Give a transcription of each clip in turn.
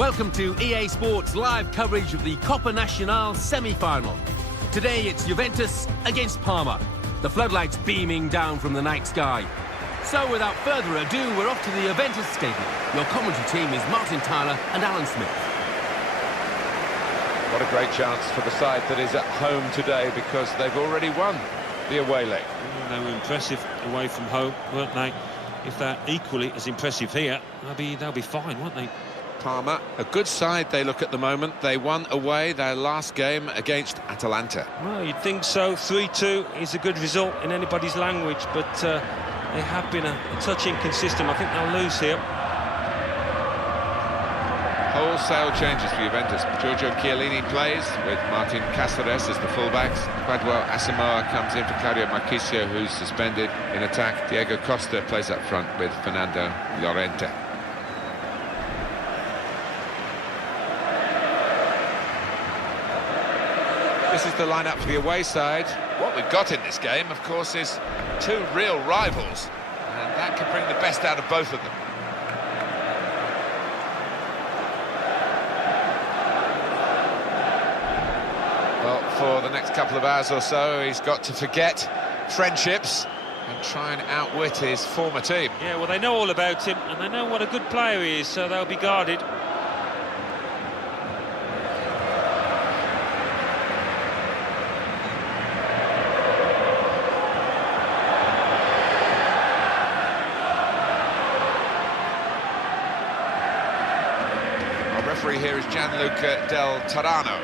Welcome to EA Sports live coverage of the Coppa Nacional semi-final. Today it's Juventus against Parma. The floodlights beaming down from the night sky. So without further ado, we're off to the Juventus Stadium. Your commentary team is Martin Tyler and Alan Smith. What a great chance for the side that is at home today, because they've already won the away leg. They were impressive away from home, weren't they? If they're equally as impressive here, they'll be fine, won't they? Parma, a good side they look at the moment. They won away their last game against Atalanta. Well, you'd think so. 3-2 is a good result in anybody's language, but they have been a touch inconsistent. I think they'll lose here. Wholesale changes for Juventus. Giorgio Chiellini plays with Martin Cáceres as the fullbacks. Quadwell Asamoah comes in for Claudio Marchisio, who's suspended in attack. Diego Costa plays up front with Fernando Llorente. This is the lineup for the away side. What we've got in this game, of course, is two real rivals, and that can bring the best out of both of them. Well, for the next couple of hours or so, he's got to forget friendships and try and outwit his former team. Yeah, well, they know all about him, and they know what a good player he is, so they'll be guarded. Referee here is Gianluca Del Tarano.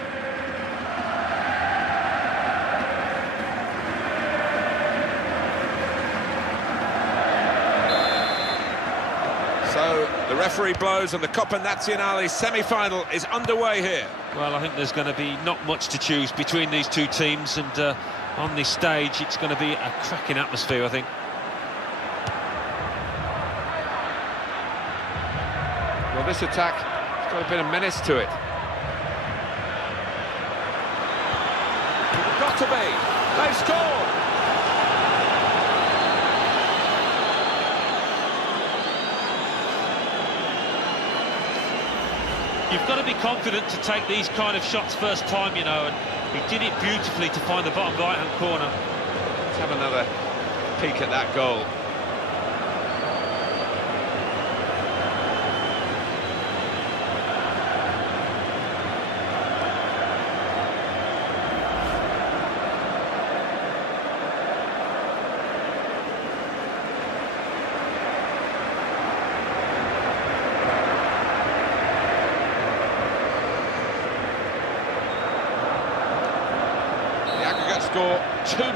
So the referee blows and the Coppa Nazionale semi-final is underway here. Well, I think there's going to be not much to choose between these two teams, and on this stage it's going to be a cracking atmosphere, I think. Well, this attack got a bit of menace to it. It's got to be. They've scored. You've got to be confident to take these kind of shots first time, you know, and he did it beautifully to find the bottom right-hand corner. Let's have another peek at that goal. Score 2-0.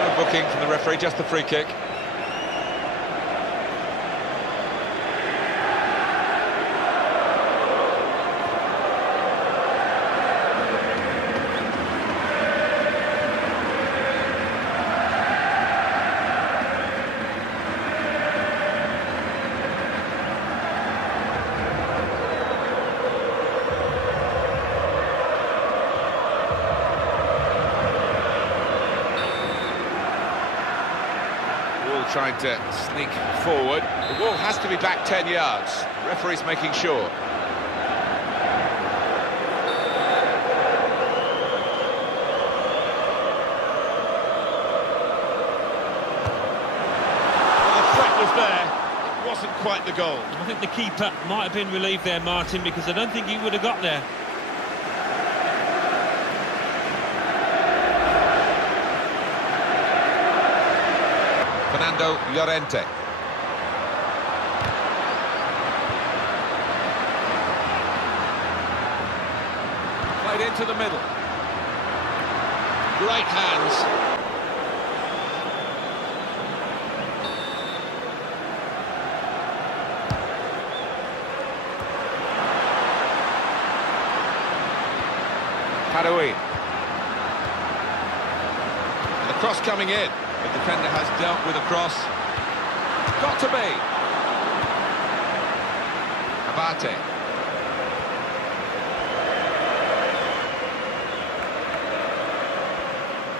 No booking from the referee, just the free kick. Trying to sneak forward. The ball has to be back 10 yards. The referee's making sure. Well, the threat was there. It wasn't quite the goal. I think the keeper might have been relieved there, Martin, because I don't think he would have got there. Fernando Llorente. Played into the middle. Great hands. Padouin. And the cross coming in. The defender has dealt with a cross. Got to be. Abate.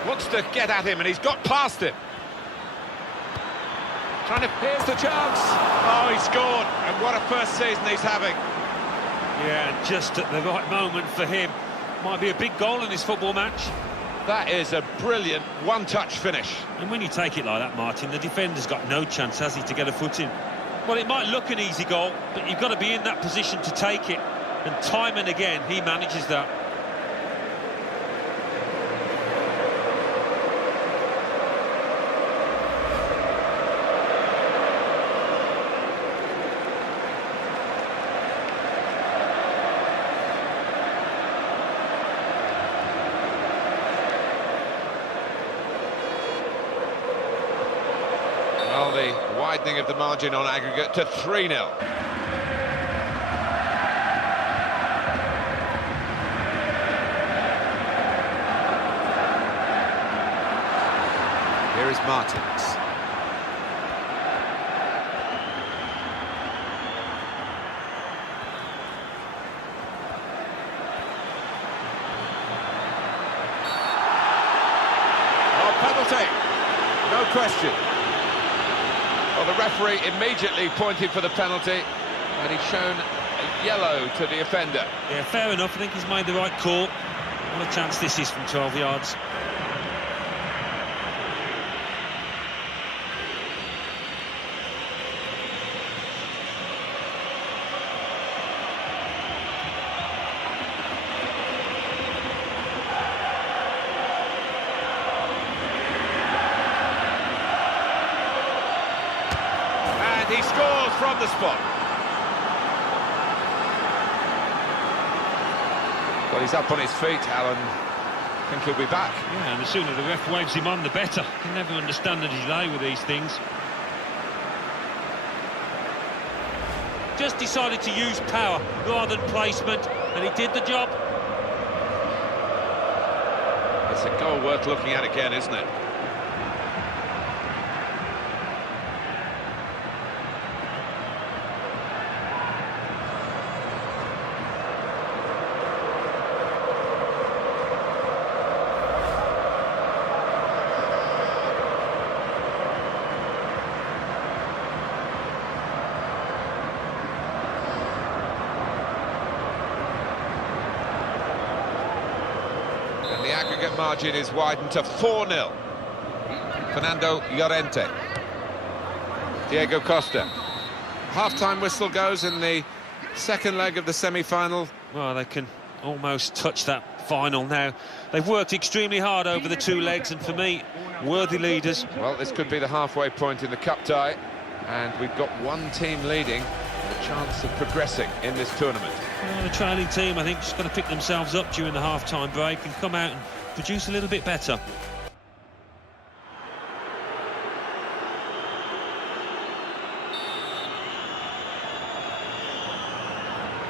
Wants to get at him, and he's got past him. Here's the chance. Oh, he scored, and what a first season he's having. Yeah, and just at the right moment for him. Might be a big goal in this football match. That is a brilliant one-touch finish. And when you take it like that, Martin, the defender's got no chance, has he, to get a foot in? Well, it might look an easy goal, but you've got to be in that position to take it. And time and again, he manages that. Well, the widening of the margin on aggregate to 3-0. Here is Martins. Oh, penalty. No question. Well, the referee immediately pointed for the penalty, and he's shown a yellow to the offender. Yeah, fair enough. I think he's made the right call. What a chance this is from 12 yards. He scores from the spot. Well, he's up on his feet, Alan. I think he'll be back. Yeah, and the sooner the ref waves him on, the better. You can never understand the delay with these things. Just decided to use power rather than placement, and he did the job. It's a goal worth looking at again, isn't it? And the aggregate margin is widened to 4-0. Fernando Llorente. Diego Costa. Half-time whistle goes in the second leg of the semi-final. Well, they can almost touch that final now. They've worked extremely hard over the two legs, and for me, worthy leaders. Well, this could be the halfway point in the cup tie, and we've got one team leading and a chance of progressing in this tournament. Well, the trailing team, I think, just got to pick themselves up during the half-time break and come out and produce a little bit better.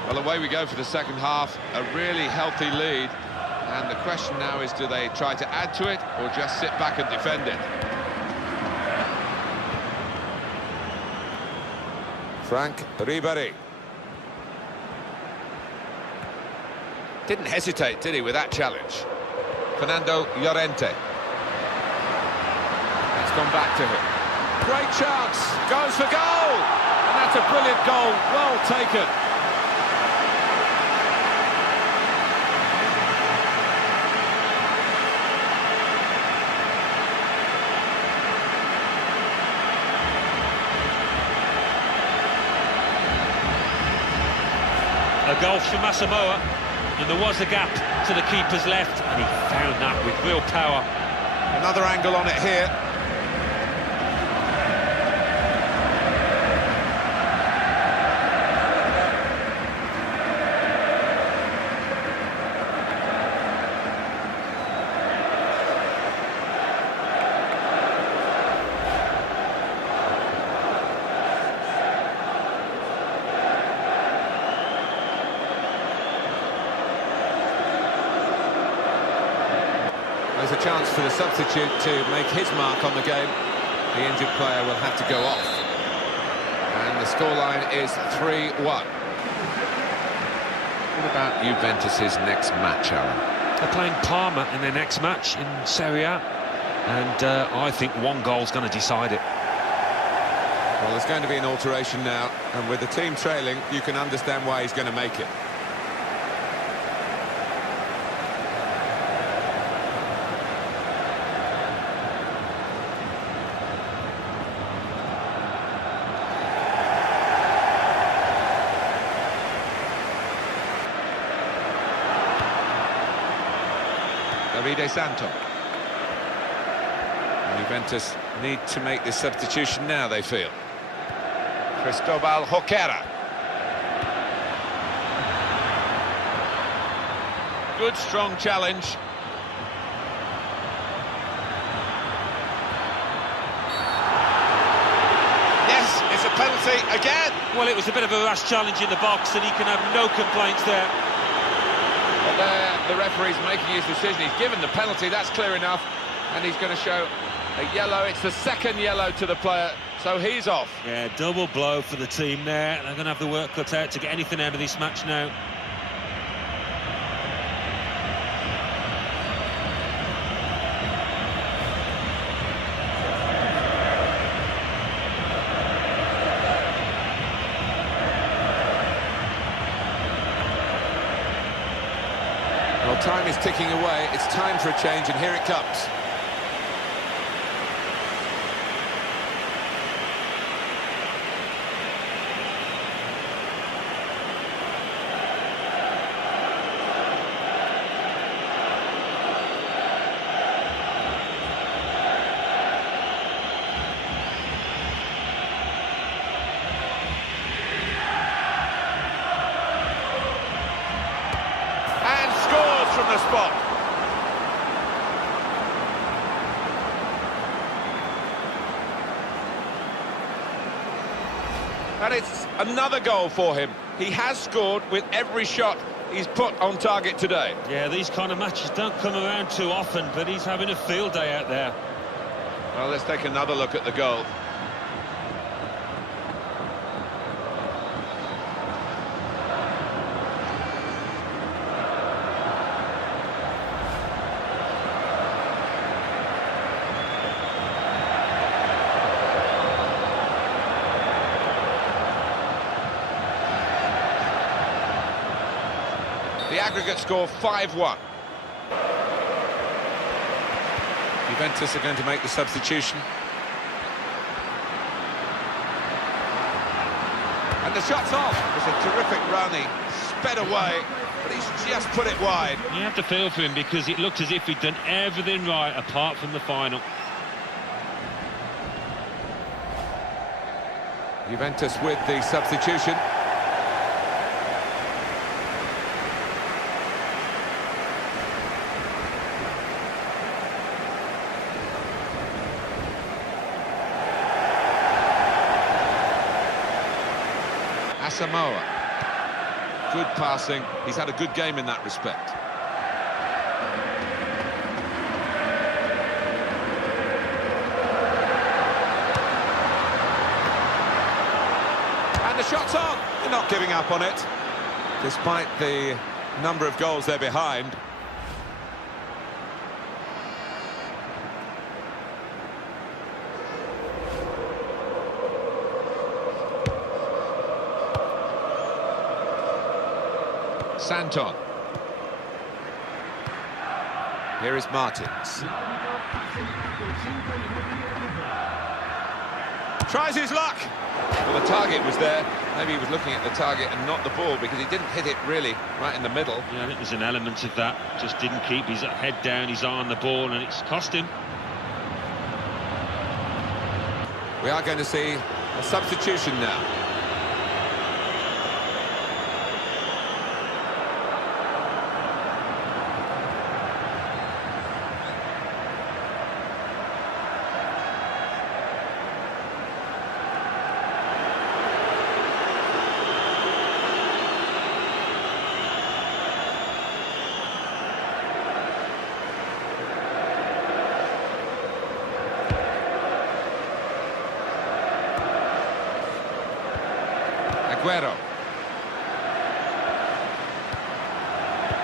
Well, away we go for the second half, a really healthy lead, and the question now is, do they try to add to it or just sit back and defend it? Frank Ribéry. Didn't hesitate, did he, with that challenge? Fernando Llorente. It's gone back to him. Great chance, goes for goal! And that's a brilliant goal, well taken. A goal from Asamoah, and there was a gap to the keeper's left, and he found that with real power. Another angle on it here. There's a chance for the substitute to make his mark on the game. The injured player will have to go off. And the scoreline is 3-1. What about Juventus's next match, Alan? They're playing Parma in their next match in Serie A, and I think one goal's going to decide it. Well, there's going to be an alteration now, and with the team trailing, you can understand why he's going to make it. Davide Santo. Juventus need to make this substitution now, they feel. Cristobal Joquera. Good, strong challenge. Yes, it's a penalty again. Well, it was a bit of a rash challenge in the box, and he can have no complaints there. But there, the referee's making his decision. He's given the penalty, that's clear enough. And he's going to show a yellow. It's the second yellow to the player, so he's off. Yeah, double blow for the team there. They're going to have the work cut out to get anything out of this match now. Well, time is ticking away. It's time for a change, and here it comes. From the spot. And it's another goal for him. He has scored with every shot he's put on target today. Yeah, these kind of matches don't come around too often, but he's having a field day out there. Well, let's take another look at the goal. The aggregate score 5-1. Juventus are going to make the substitution. And the shot's off. It's a terrific run. He sped away, but he's just put it wide. You have to feel for him because it looked as if he'd done everything right apart from the final. Juventus with the substitution. Asamoah. Good passing. He's had a good game in that respect. And the shot's on. They're not giving up on it, despite the number of goals they're behind. Santon. Here is Martins. Tries his luck. Well, the target was there. Maybe he was looking at the target and not the ball because he didn't hit it really right in the middle. Yeah, I think there's an element of that. Just didn't keep his head down, his eye on the ball, and it's cost him. We are going to see a substitution now.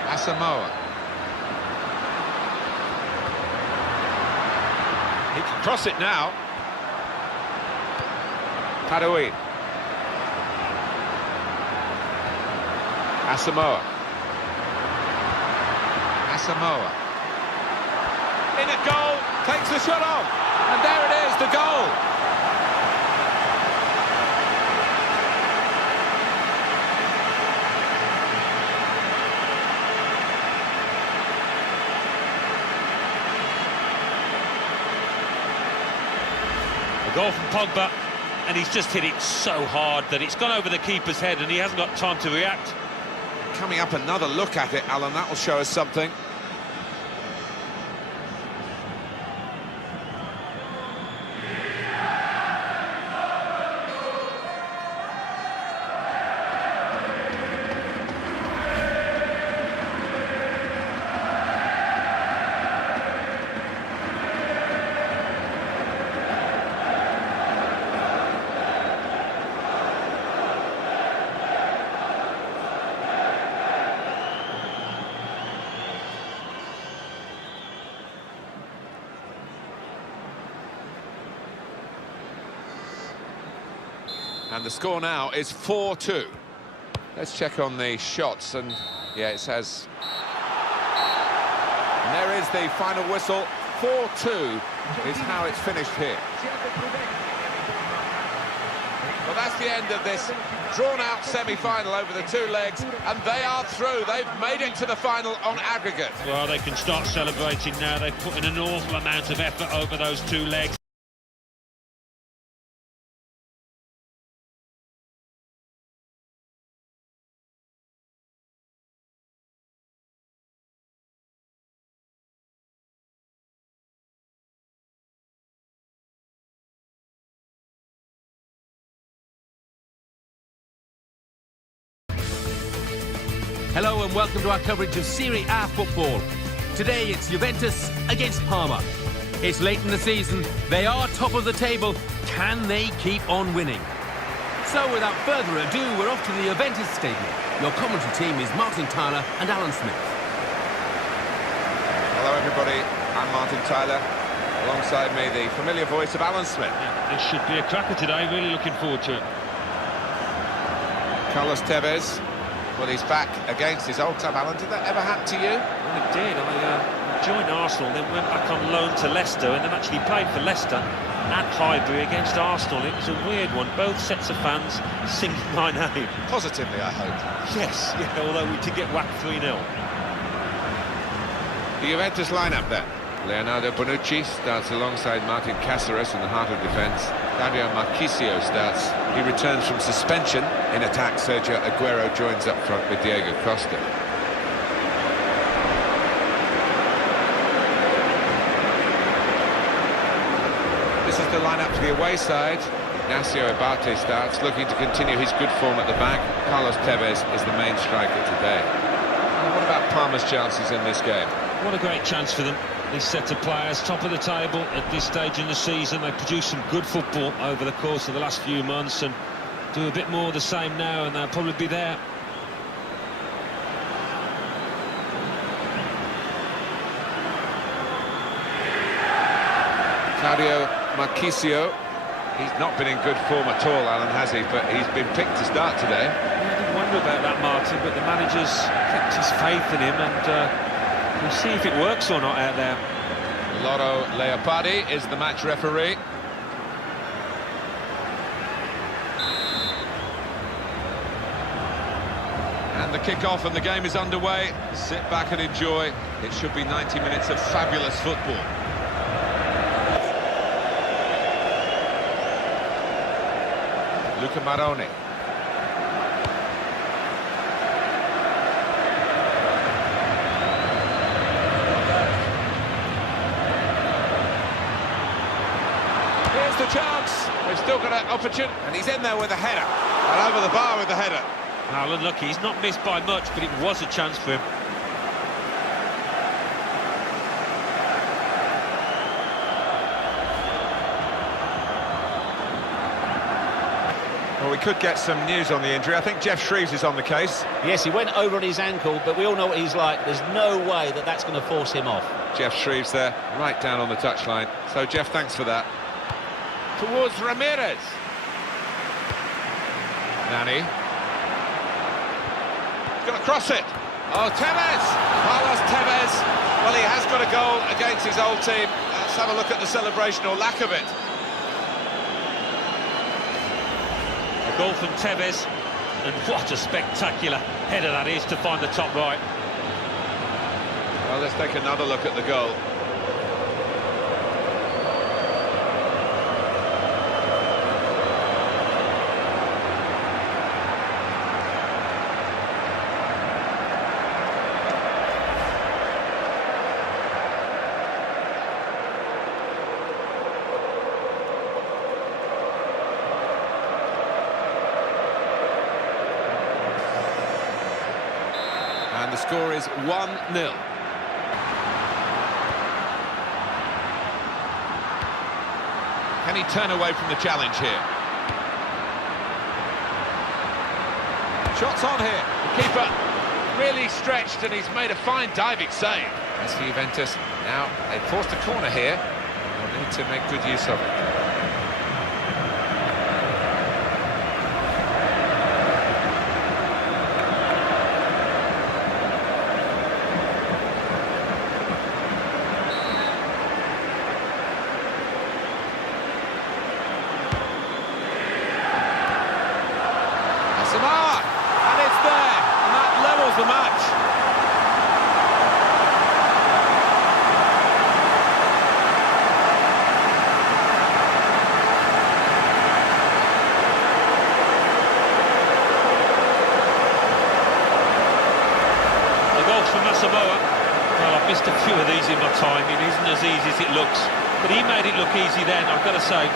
Asamoah. He can cross it now. Tadouin. Asamoah. Asamoah. In at goal, takes the shot off, and there it is, the goal. A goal from Pogba, and he's just hit it so hard that it's gone over the keeper's head and he hasn't got time to react. Coming up, another look at it, Alan, that will show us something. And the score now is 4-2. Let's check on the shots, and yeah, it says... And there is the final whistle. 4-2 is how it's finished here. Well, that's the end of this drawn-out semi-final over the two legs, and they are through. They've made it to the final on aggregate. Well, they can start celebrating now. They've put in an awful amount of effort over those two legs. Hello and welcome to our coverage of Serie A football. Today it's Juventus against Parma. It's late in the season, they are top of the table. Can they keep on winning? So without further ado, we're off to the Juventus Stadium. Your commentary team is Martin Tyler and Alan Smith. Hello everybody, I'm Martin Tyler. Alongside me, the familiar voice of Alan Smith. Yeah, this should be a cracker today, really looking forward to it. Carlos Tevez. Well, he's back against his old club. Alan, did that ever happen to you? Well, it did. I joined Arsenal, then went back on loan to Leicester, and then actually played for Leicester at Highbury against Arsenal. It was a weird one. Both sets of fans singing my name. Positively, I hope. Yes, yeah, although we did get whacked 3-0. The Juventus lineup then. Leonardo Bonucci starts alongside Martin Cáceres in the heart of defence. Claudio Marchisio starts. He returns from suspension. In attack, Sergio Aguero joins up front with Diego Costa. This is the lineup for the away side. Ignacio Abate starts, looking to continue his good form at the back. Carlos Tevez is the main striker today. And what about Parma's chances in this game? What a great chance for them. This set of players, top of the table at this stage in the season. They produced some good football over the course of the last few months and do a bit more of the same now, and they'll probably be there. Claudio Marchisio. He's not been in good form at all, Alan, has he? But he's been picked to start today. Yeah, I didn't wonder about that, Martin, but the manager's kept his faith in him, and we'll see if it works or not out there. Loro Leopardi is the match referee. And the kick-off and the game is underway. Sit back and enjoy. It should be 90 minutes of fabulous football. Luca Maroni. Here's the chance. They've still got an opportunity. And he's in there with a header. And over the bar with the header. Well, unlucky. He's not missed by much, but it was a chance for him. Well, we could get some news on the injury. I think Jeff Shreves is on the case. Yes, he went over on his ankle, but we all know what he's like. There's no way that that's going to force him off. Jeff Shreves there, right down on the touchline. So, Jeff, thanks for that. Towards Ramirez. Nani. He's going to cross it. Oh, Tevez! Carlos Tevez. Well, he has got a goal against his old team. Let's have a look at the celebration, or lack of it. A goal from Tevez, and what a spectacular header that is to find the top right. Well, let's take another look at the goal. And the score is 1-0. Can he turn away from the challenge here? Shots on here. The keeper really stretched, and he's made a fine diving save. As for Juventus, now they forced a corner here. They'll need to make good use of it. And it's there, and that levels the match. The goal from Asamoah. Well, I've missed a few of these in my time. It isn't as easy as it looks, but he made it look easy then, I've got to say.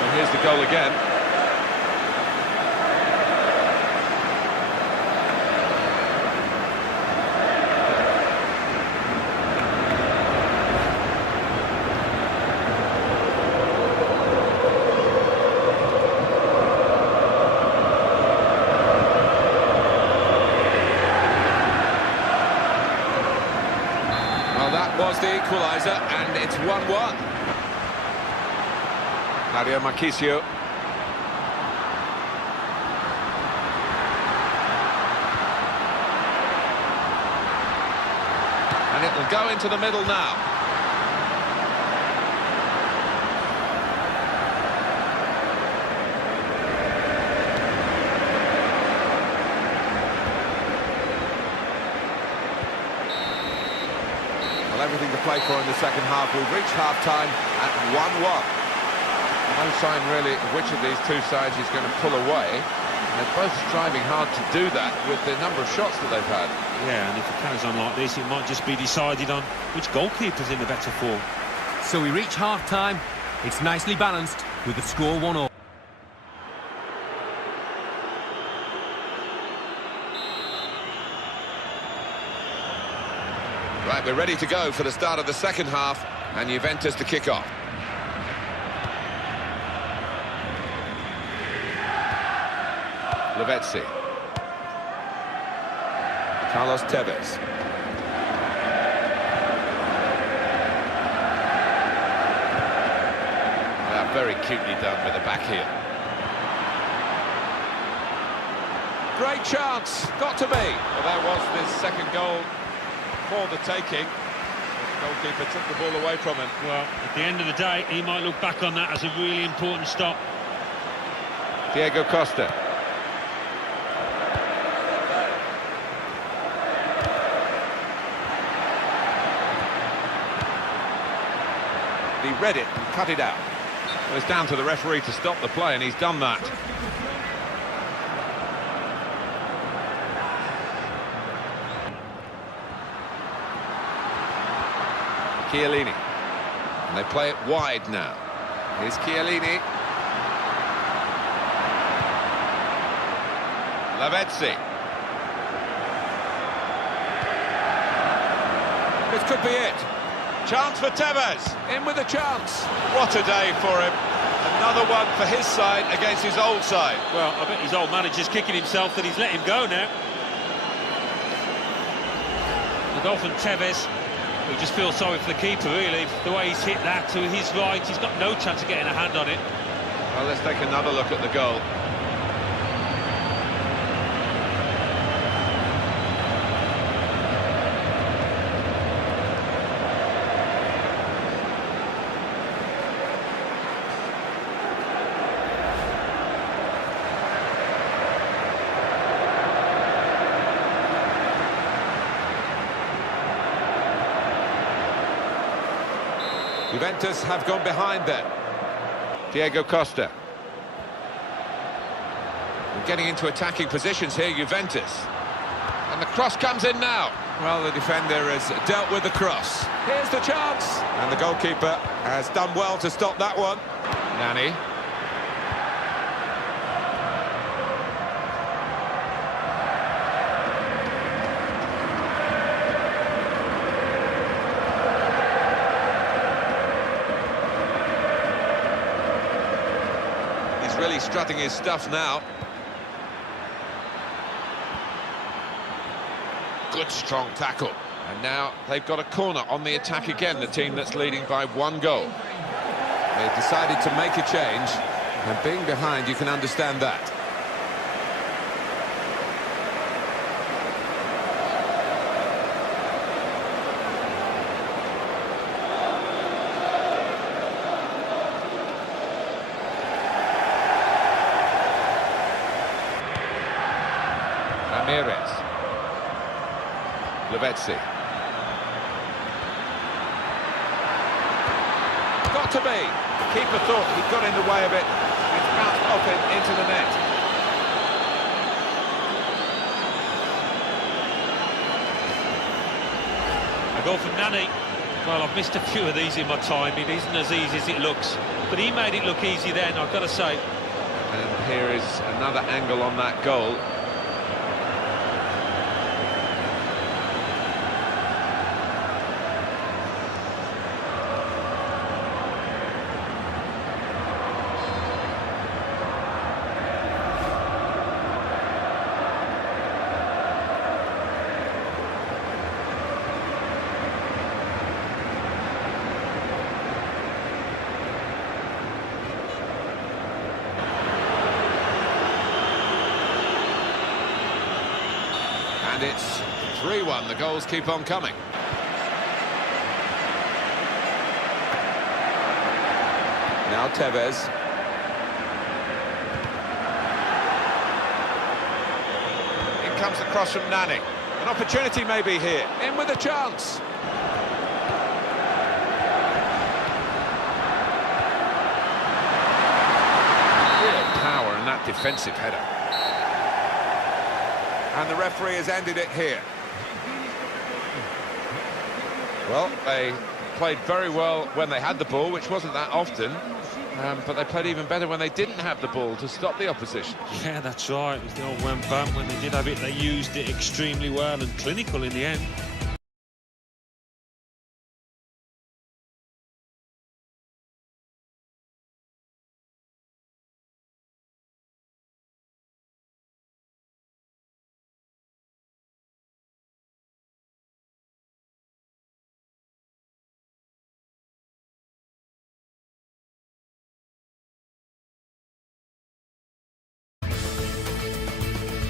And here's the goal again. Well, that was the equaliser, and it's 1-1. Mario Marchisio. And it will go into the middle now. Well, everything to play for in the second half. We've reached half-time at 1-1. No sign really of which of these two sides is going to pull away. And they're both striving hard to do that with the number of shots that they've had. Yeah, and if it carries on like this, it might just be decided on which goalkeeper's in the better form. So we reach half-time. It's nicely balanced with the score 1-1. Right, we're ready to go for the start of the second half, and Juventus to kick off. Lavezzi. Carlos Tevez. Very cutely done with the back heel. Great chance, got to be. Well, there was this second goal for the taking. The goalkeeper took the ball away from him. Well, at the end of the day, he might look back on that as a really important stop. Diego Costa. He read it and cut it out. Well, it's down to the referee to stop the play, and he's done that. Chiellini. And they play it wide now. Here's Chiellini. Lavezzi. This could be it. Chance for Tevez. In with a chance. What a day for him. Another one for his side against his old side. Well, I bet his old manager's kicking himself that he's let him go now. The goal from Tevez. We just feel sorry for the keeper, really. The way he's hit that to his right, he's got no chance of getting a hand on it. Well, let's take another look at the goal. Juventus have gone behind there. Diego Costa. And getting into attacking positions here, Juventus. And the cross comes in now. Well, the defender has dealt with the cross. Here's the chance. And the goalkeeper has done well to stop that one. Nani. Really strutting his stuff now. Good strong tackle. And now they've got a corner on the attack again, the team that's leading by 1 goal. They've decided to make a change, and being behind, you can understand that. Ramirez. Lavezzi. Got to be. The keeper thought he got in the way of it. It's bounced off him into the net. A goal from Nani. Well, I've missed a few of these in my time. It isn't as easy as it looks. But he made it look easy then, I've got to say. And here is another angle on that goal. And it's 3-1, the goals keep on coming. Now Tevez. In comes the cross from Nani. An opportunity maybe here. In with a chance. Real power in that defensive header. And the referee has ended it here. Well, they played very well when they had the ball, which wasn't that often, but they played even better when they didn't have the ball to stop the opposition. Yeah, that's right. It was the old wham bam. When they did have it, they used it extremely well and clinical in the end.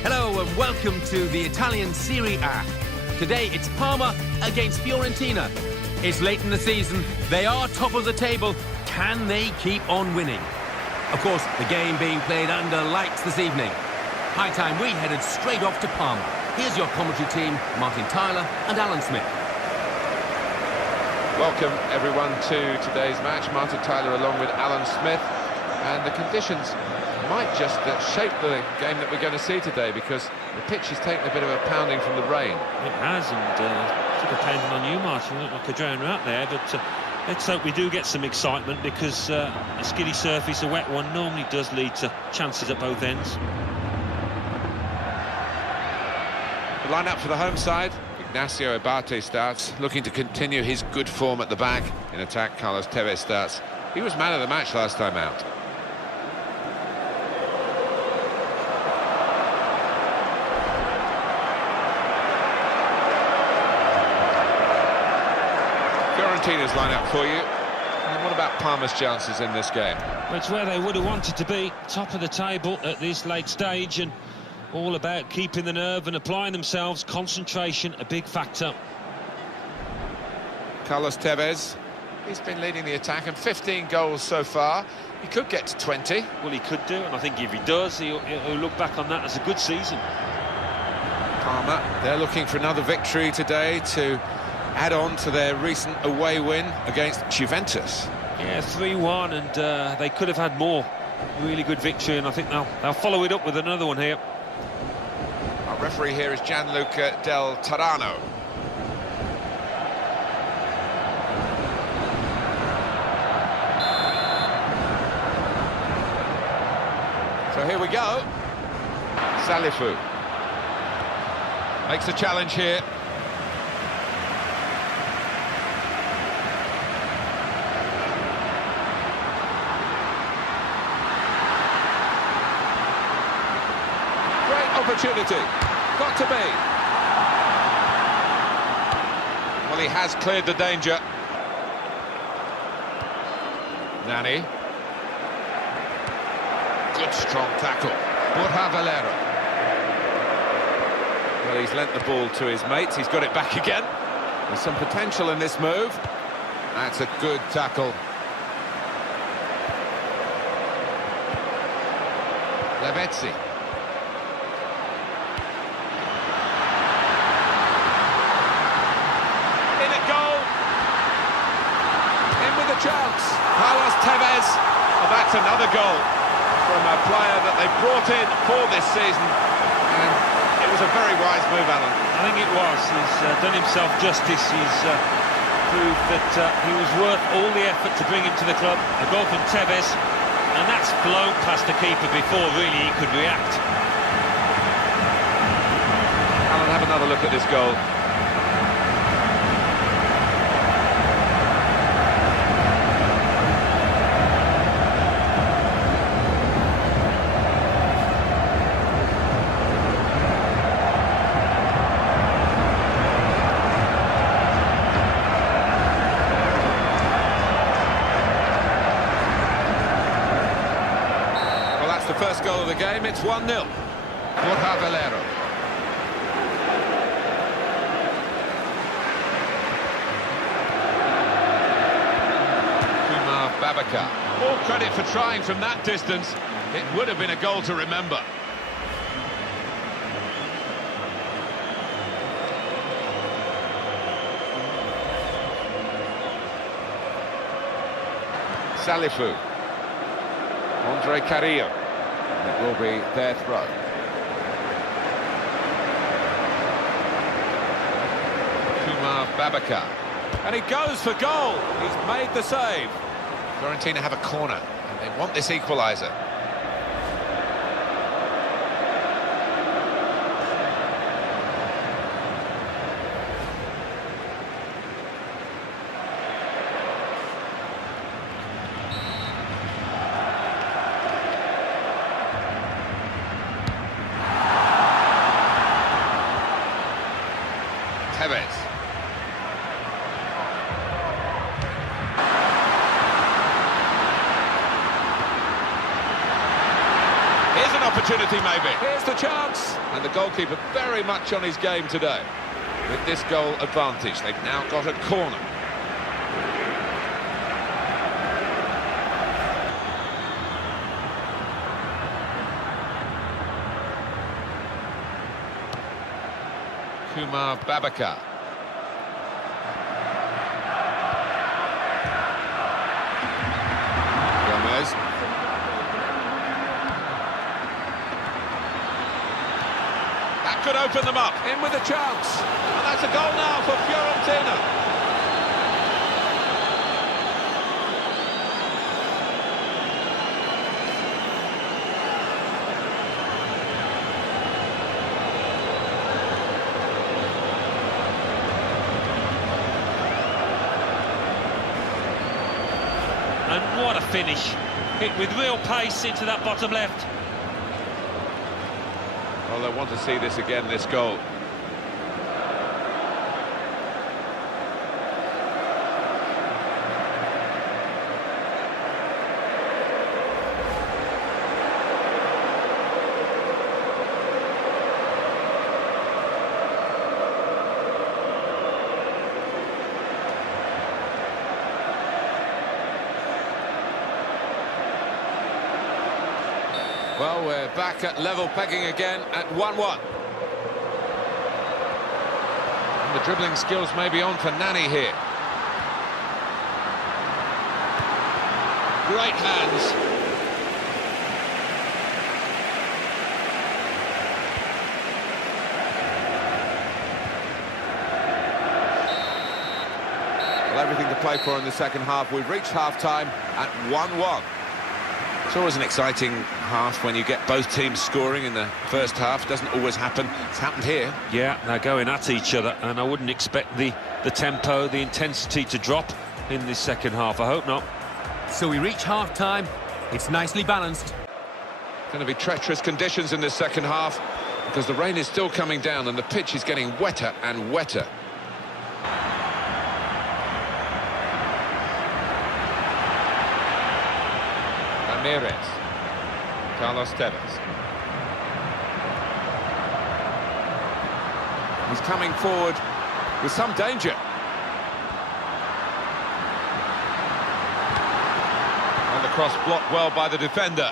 Hello and welcome to the Italian Serie A. Today it's Parma against Fiorentina. It's late in the season, they are top of the table. Can they keep on winning? Of course, the game being played under lights this evening. High time we headed straight off to Parma. Here's your commentary team, Martin Tyler and Alan Smith. Welcome everyone to today's match. Martin Tyler along with Alan Smith, and the conditions might just shape the game that we're going to see today, because the pitch has taken a bit of a pounding from the rain. It has, and sort of depending on you, Martin. You look like a drowner out there, but let's hope we do get some excitement, because a skiddy surface, a wet one, normally does lead to chances at both ends. The line-up for the home side. Ignacio Abate starts, looking to continue his good form at the back. In attack, Carlos Tevez starts. He was man of the match last time out. Fiorentina's line-up for you. And what about Parma's chances in this game? Well, it's where they would have wanted to be, top of the table at this late stage, and all about keeping the nerve and applying themselves. Concentration, a big factor. Carlos Tevez, he's been leading the attack, and 15 goals so far. He could get to 20. Well, he could do, and I think if he does, he'll look back on that as a good season. Parma, they're looking for another victory today to add on to their recent away win against Juventus. Yeah, 3-1, and they could have had more. Really good victory, and I think they'll follow it up with another one here. Our referee here is Gianluca Del Tarano. So here we go. Salifu makes a challenge here. Great opportunity. Got to be. Well, he has cleared the danger. Nani. Good strong tackle. Borja Valero. Well, he's lent the ball to his mates. He's got it back again. There's some potential in this move. That's a good tackle. Lavezzi. In at goal. In with a chance. Carlos Tevez. Oh, that's another goal from a player that they brought in for this season, and it was a very wise move, Alan. I think it was. He's done himself justice. He's proved that he was worth all the effort to bring him to the club. A goal from Tevez, and that's blown past the keeper before really he could react. Alan, have another look at this goal. First goal of the game, it's 1-0. Borja Valero. Kumar Babakar. All credit for trying from that distance. It would have been a goal to remember. Salifu. Andre Carrillo. It will be their throw. Kumar Babakar. And he goes for goal. He's made the save. Fiorentina have a corner, and they want this equaliser. Tevez. Here's an opportunity, maybe. Here's the chance. And the goalkeeper very much on his game today. With this goal advantage, they've now got a corner. Kumar Babakar. Gomez. That could open them up. In with a chance. And that's a goal now for Fiorentina. And what a finish. Hit with real pace into that bottom left. Well, they want to see this again, this goal. Well, we're back at level pegging again at 1-1. And the dribbling skills may be on for Nani here. Great hands. Well, everything to play for in the second half. We've reached half-time at 1-1. It's always an exciting half when you get both teams scoring in the first half. Doesn't always happen. It's happened here. Yeah, they're going at each other, and I wouldn't expect the tempo, the intensity to drop in the second half. I hope not. So we reach half-time. It's nicely balanced. Going to be treacherous conditions in the second half because the rain is still coming down and the pitch is getting wetter and wetter. Ramirez. Carlos Tevez. He's coming forward with some danger. And the cross blocked well by the defender.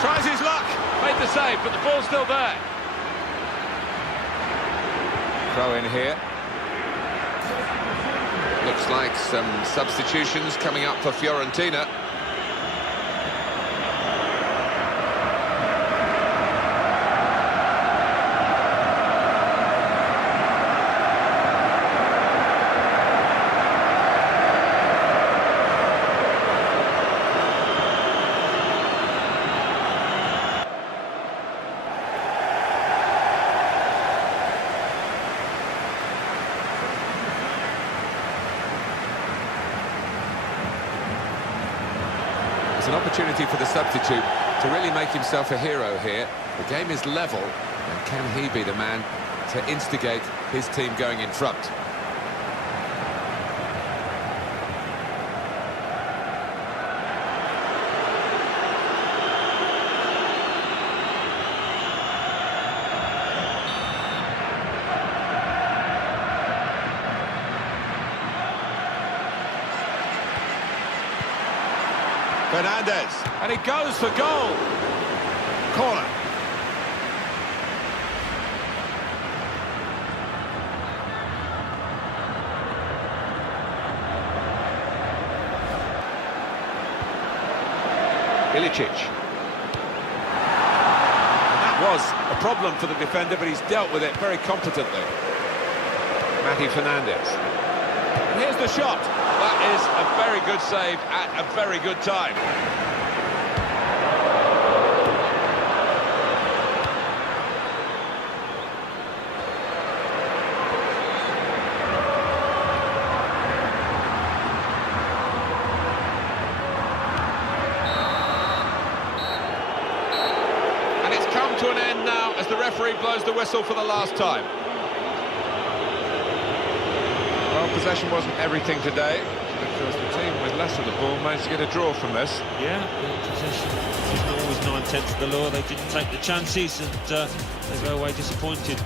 Tries his luck, made the save, but the ball's still there. Throw in here. Looks like some substitutions coming up for Fiorentina. An opportunity for the substitute to really make himself a hero here. The game is level, and can he be the man to instigate his team going in front? Fernandez, and he goes for goal. Corner. Ilicic. And that was a problem for the defender, but he's dealt with it very competently. Matty Fernandez. And here's the shot. That is a very good save at a very good time. And it's come to an end now as the referee blows the whistle for the last time. Well, possession wasn't everything today because the team with less of the ball managed to get a draw from this. Yeah, possession isn't always 9/10 of the law. They didn't take the chances, and they go away disappointed.